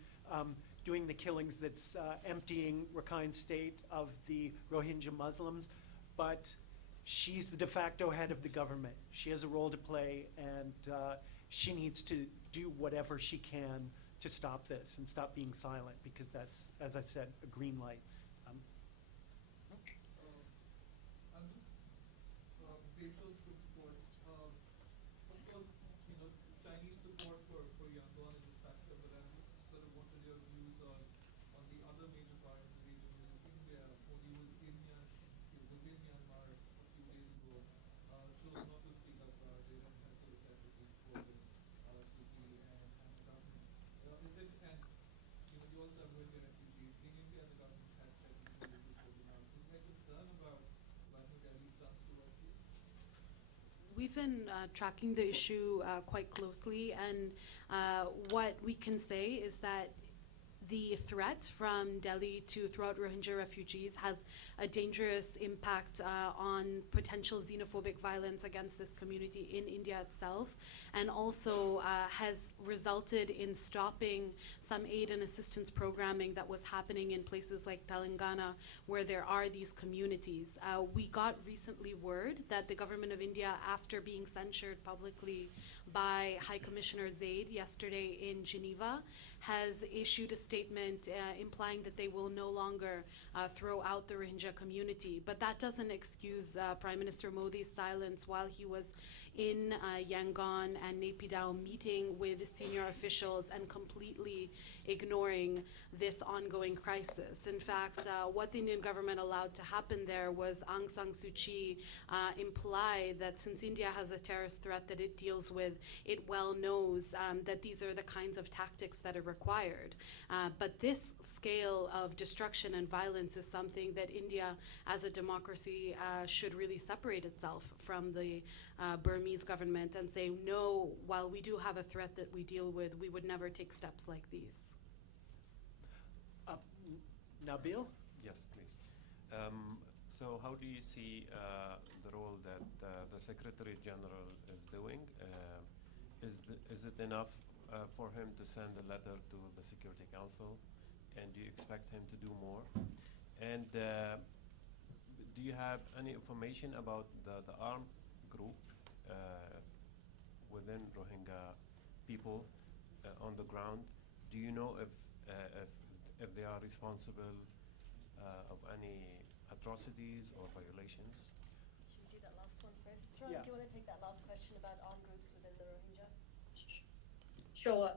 doing the killings, that's emptying Rakhine state of the Rohingya Muslims. But she's the de facto head of the government. She has a role to play, and she needs to do whatever she can to stop this and stop being silent, because that's, as I said, a green light. occasional reports. Of course, you know, Chinese support for Yangon is a factor, but I just sort of wanted your views on the other major power in the region, which is India. Modi was in Myanmar a few days ago, chose not to speak up about it and has sort of tacitly supported Suki and the government. Is it, and you know, you also have Rohingya refugees in India, and the government has threatened to throw them out. Is there concern about New Delhi's stance towards this? We've been tracking the issue quite closely, and what we can say is that the threat from Delhi to throw out Rohingya refugees has a dangerous impact on potential xenophobic violence against this community in India itself, and also has resulted in stopping some aid and assistance programming that was happening in places like Telangana, where there are these communities. We got recently word that the government of India, after being censured publicly by High Commissioner Zaid yesterday in Geneva, has issued a statement implying that they will no longer throw out the Rohingya community. But that doesn't excuse Prime Minister Modi's silence while he was in Yangon and Naypyidaw meeting with senior officials and completely ignoring this ongoing crisis. In fact, what the Indian government allowed to happen there was Aung San Suu Kyi imply that since India has a terrorist threat that it deals with, it well knows that these are the kinds of tactics that are required. But this scale of destruction and violence is something that India, as a democracy, should really separate itself from the Burmese government and say, no, while we do have a threat that we deal with, we would never take steps like these. Nabil? Yes, please. So how do you see the role that the Secretary General is doing? Is it enough for him to send a letter to the Security Council? And do you expect him to do more? And do you have any information about the armed group within Rohingya people on the ground? Do you know if they are responsible of any atrocities or violations? Should we do that last one first? Tron, Yeah. do you want to take that last question about armed groups within the Rohingya? Sure.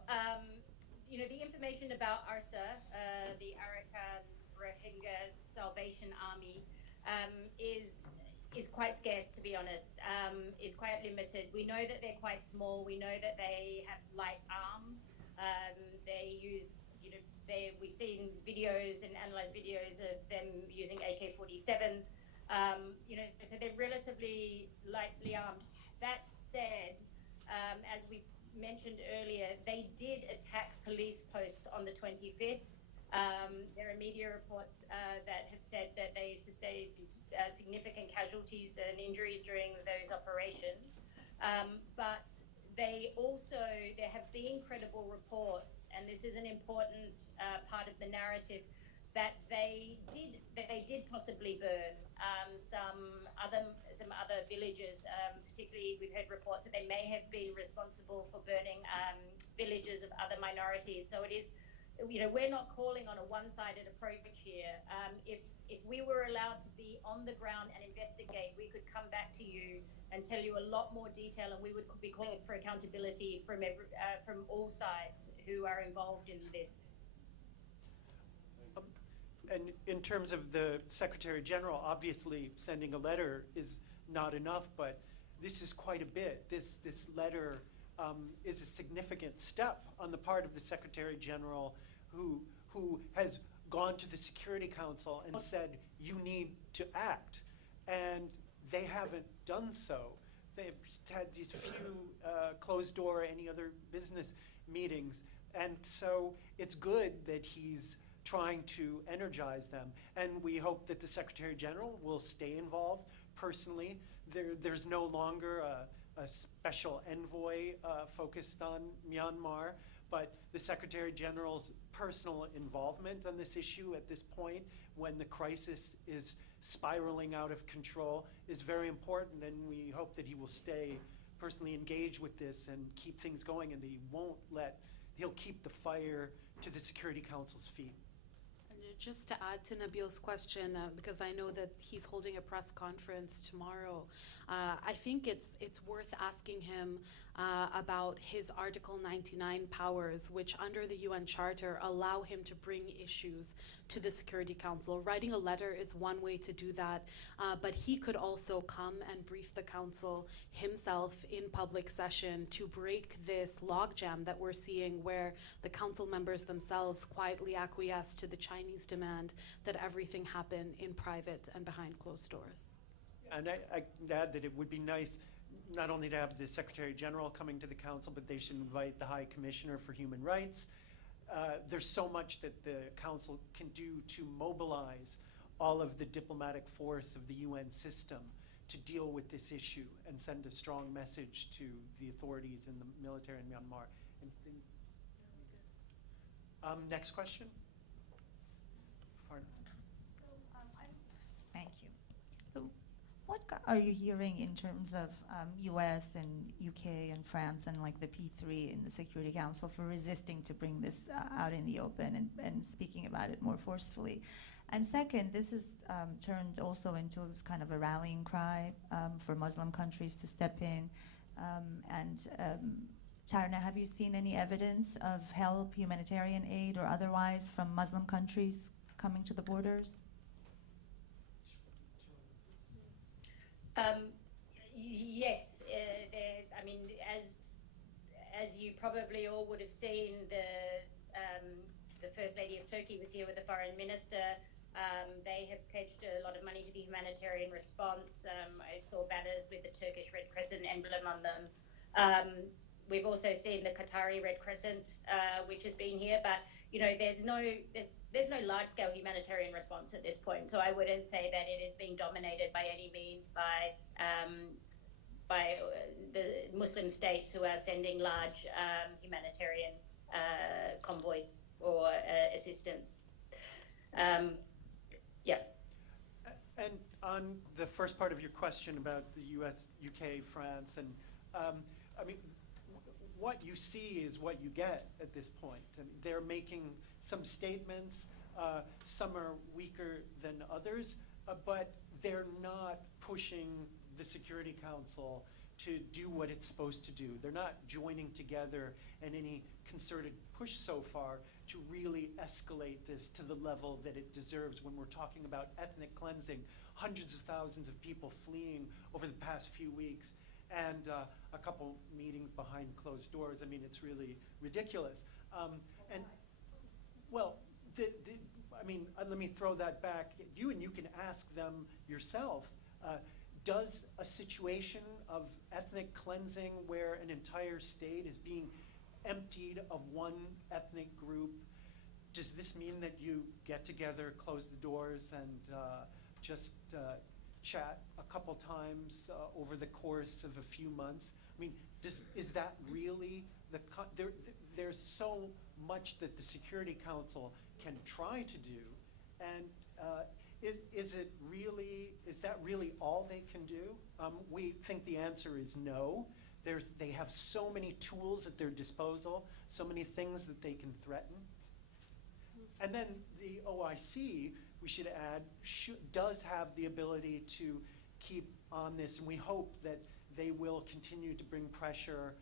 You know, the information about ARSA, the Arakan Rohingya Salvation Army, is quite scarce, to be honest. It's quite limited. We know that they're quite small. We know that they have light arms. They use, you know, we've seen videos and analyzed videos of them using AK-47s. You know, so they're relatively lightly armed. That said, as we mentioned earlier, they did attack police posts on the 25th. There are media reports that have said that they sustained significant casualties and injuries during those operations. But there have been credible reports, and this is an important part of the narrative, that they did possibly burn some other villages. Particularly, we've heard reports that they may have been responsible for burning villages of other minorities. So it is, you know, we're not calling on a one-sided approach here. If we were allowed to be on the ground and investigate, we could come back to you and tell you a lot more detail, and we would be calling for accountability from all sides who are involved in this. And in terms of the Secretary General, obviously sending a letter is not enough, but this is quite a bit. This letter is a significant step on the part of the Secretary General, who has gone to the Security Council and said, you need to act. And they haven't done so. They've just had these few closed door, any other business meetings. And so it's good that he's trying to energize them. And we hope that the Secretary General will stay involved personally. There's no longer a special envoy focused on Myanmar, but the Secretary General's personal involvement on this issue at this point, when the crisis is spiraling out of control, is very important, and we hope that he will stay personally engaged with this and keep things going, and that he'll keep the fire to the Security Council's feet. And Just to add to Nabil's question, because I know that he's holding a press conference tomorrow, I think it's worth asking him about his Article 99 powers, which under the UN Charter allow him to bring issues to the Security Council. Writing a letter is one way to do that, but he could also come and brief the Council himself in public session to break this logjam that we're seeing, where the Council members themselves quietly acquiesce to the Chinese demand that everything happen in private and behind closed doors. And I can add that it would be nice not only to have the Secretary General coming to the Council, but they should invite the High Commissioner for Human Rights. There's so much that the Council can do to mobilize all of the diplomatic force of the UN system to deal with this issue and send a strong message to the authorities and the military in Myanmar. Next question. Thank you. So what are you hearing in terms of US and UK and France and like the P3 in the Security Council for resisting to bring this out in the open and speaking about it more forcefully? And second, this has turned also into kind of a rallying cry for Muslim countries to step in. Charna, have you seen any evidence of help, humanitarian aid or otherwise from Muslim countries coming to the borders? Yes, I mean, as you probably all would have seen, the First Lady of Turkey was here with the Foreign Minister. They have pledged a lot of money to the humanitarian response. I saw banners with the Turkish Red Crescent emblem on them. We've also seen the Qatari Red Crescent, which has been here, but you know, there's no large-scale humanitarian response at this point. So I wouldn't say that it is being dominated by any means by the Muslim states who are sending large humanitarian convoys or assistance. Yeah. And on the first part of your question about the US, UK, France, and I mean, what you see is what you get at this point. And they're making some statements, some are weaker than others, but they're not pushing the Security Council to do what it's supposed to do. They're not joining together in any concerted push so far to really escalate this to the level that it deserves when we're talking about ethnic cleansing, hundreds of thousands of people fleeing over the past few weeks, and a couple meetings behind closed doors. I mean, it's really ridiculous. And well, I mean, let me throw that back at you, and you can ask them yourself. Does a situation of ethnic cleansing where an entire state is being emptied of one ethnic group, does this mean that you get together, close the doors, and just chat a couple times over the course of a few months? I mean, is that really there's so much that the Security Council can try to do, and is that really all they can do? We think the answer is no. They have so many tools at their disposal, so many things that they can threaten. And then the OIC, we should add, does have the ability to keep on this, and we hope that they will continue to bring pressure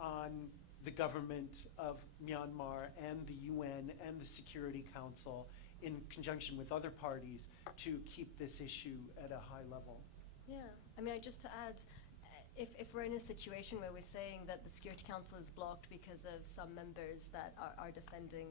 on the government of Myanmar and the UN and the Security Council in conjunction with other parties to keep this issue at a high level. Yeah, I mean, just to add, if we're in a situation where we're saying that the Security Council is blocked because of some members that are defending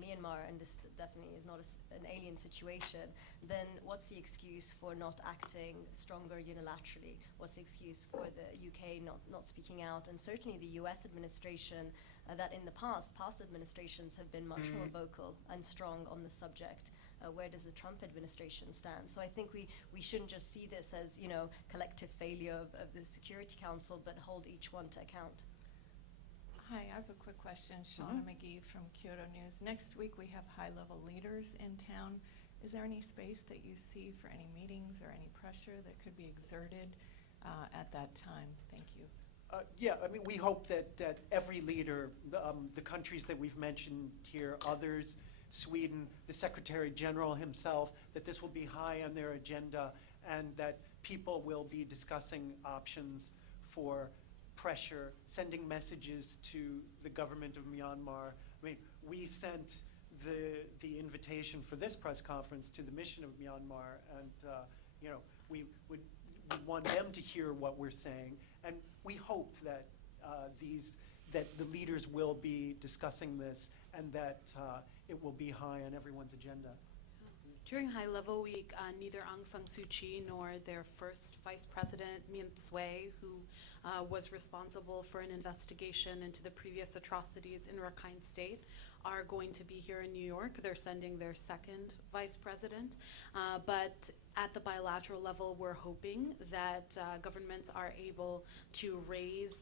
Myanmar, and this definitely is not an alien situation, then what's the excuse for not acting stronger unilaterally? What's the excuse for the UK not speaking out? And certainly the US administration, that in the past administrations have been much more vocal and strong on the subject. Where does the Trump administration stand? So I think we shouldn't just see this as, you know, collective failure of the Security Council, but hold each one to account. Hi, I have a quick question. Shauna McGee from Kyoto News. Next week we have high-level leaders in town. Is there any space that you see for any meetings or any pressure that could be exerted at that time? Thank you. Yeah, I mean, we hope that every leader, the countries that we've mentioned here, others, Sweden, the Secretary General himself, that this will be high on their agenda and that people will be discussing options for pressure, sending messages to the government of Myanmar. I mean, we sent the invitation for this press conference to the mission of Myanmar, and you know, we want them to hear what we're saying, and we hope that that the leaders will be discussing this and that it will be high on everyone's agenda. During High Level Week, neither Aung San Suu Kyi nor their first Vice President, Min Aung, who was responsible for an investigation into the previous atrocities in Rakhine State, are going to be here in New York. They're sending their second Vice President. But at the bilateral level, we're hoping that governments are able to raise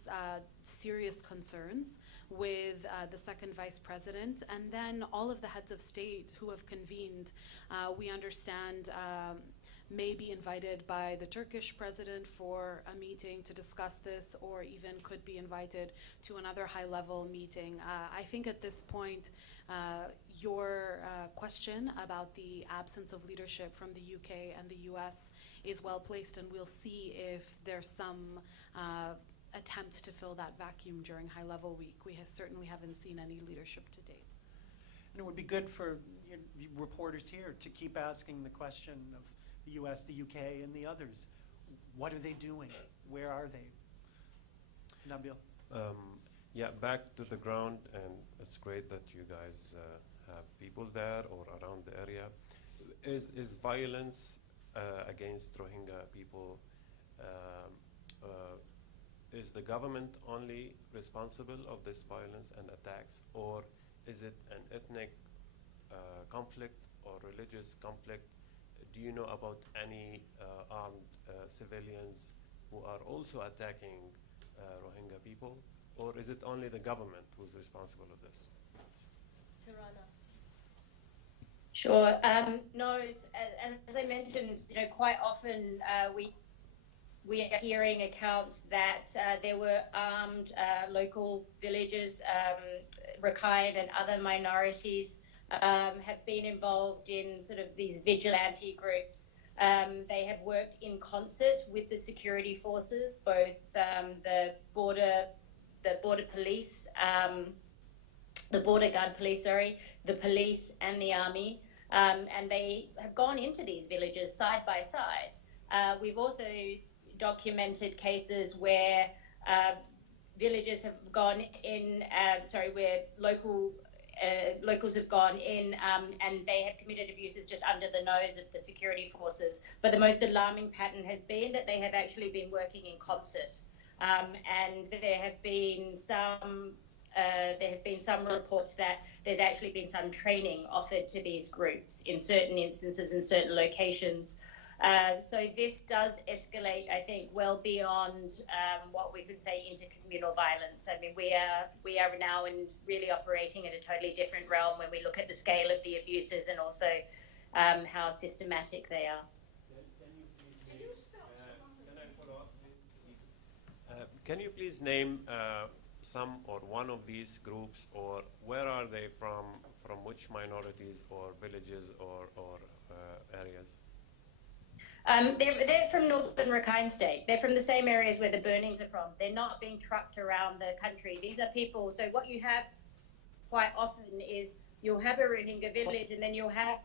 serious concerns with the second Vice President, and then all of the heads of state who have convened, we understand, may be invited by the Turkish president for a meeting to discuss this, or even could be invited to another high-level meeting. I think at this point, your question about the absence of leadership from the UK and the US is well placed, and we'll see if there's some attempt to fill that vacuum during High Level Week. We certainly haven't seen any leadership to date. And it would be good for reporters here to keep asking the question of the US, the UK, and the others. What are they doing? Where are they? Nabil? Yeah, back to the ground, and it's great that you guys have people there or around the area. Is violence against Rohingya people, is the government only responsible of this violence and attacks, or is it an ethnic conflict or religious conflict? Do you know about any armed civilians who are also attacking Rohingya people, or is it only the government who's responsible of this? Tirana. Sure. No, as I mentioned, quite often we are hearing accounts that there were armed local villagers, Rakhine and other minorities have been involved in sort of these vigilante groups. They have worked in concert with the security forces, both the border police, the border guard police, the police and the army, and they have gone into these villages side by side. We've also documented cases where villagers have gone in, where locals have gone in and they have committed abuses just under the nose of the security forces. But the most alarming pattern has been that they have actually been working in concert. And there have been some reports that there's actually been some training offered to these groups in certain instances in certain locations. So this does escalate, I think, well beyond what we could say intercommunal violence. I mean, we are now really operating at a totally different realm when we look at the scale of the abuses and also how systematic they are. Can you please name some or one of these groups, or where are they from which minorities or villages or areas? They're from northern Rakhine State. They're from the same areas where the burnings are from. They're not being trucked around the country. These are people. So what you have quite often is you'll have a Rohingya village, and then you'll have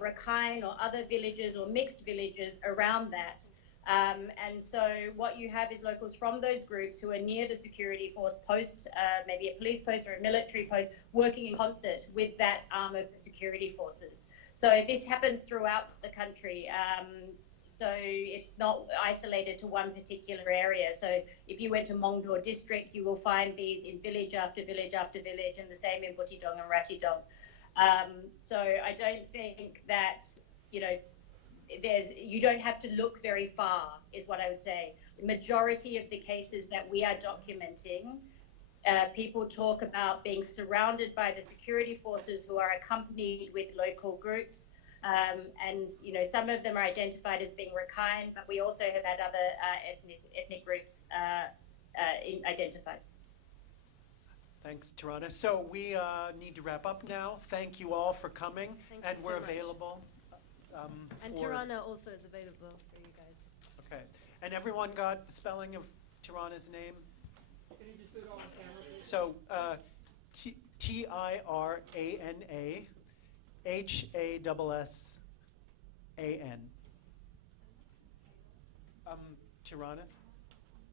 Rakhine or other villages or mixed villages around that. And so what you have is locals from those groups who are near the security force post, maybe a police post or a military post, working in concert with that arm of the security forces. So this happens throughout the country. So it's not isolated to one particular area. So if you went to Mongdor district, you will find these in village after village after village, and the same in Butidong and Ratidong. So I don't think that, you don't have to look very far, is what I would say. The majority of the cases that we are documenting, people talk about being surrounded by the security forces who are accompanied with local groups. And, some of them are identified as being Rakhine, but we also have had other ethnic groups identified. Thanks, Tirana. So we need to wrap up now. Thank you all for coming. Thank and you we're so much. available. And Tirana also is available for you guys. Okay. And everyone got the spelling of Tirana's name? Can you just do it all on camera, please? So Tirana Hassan. Tirana's?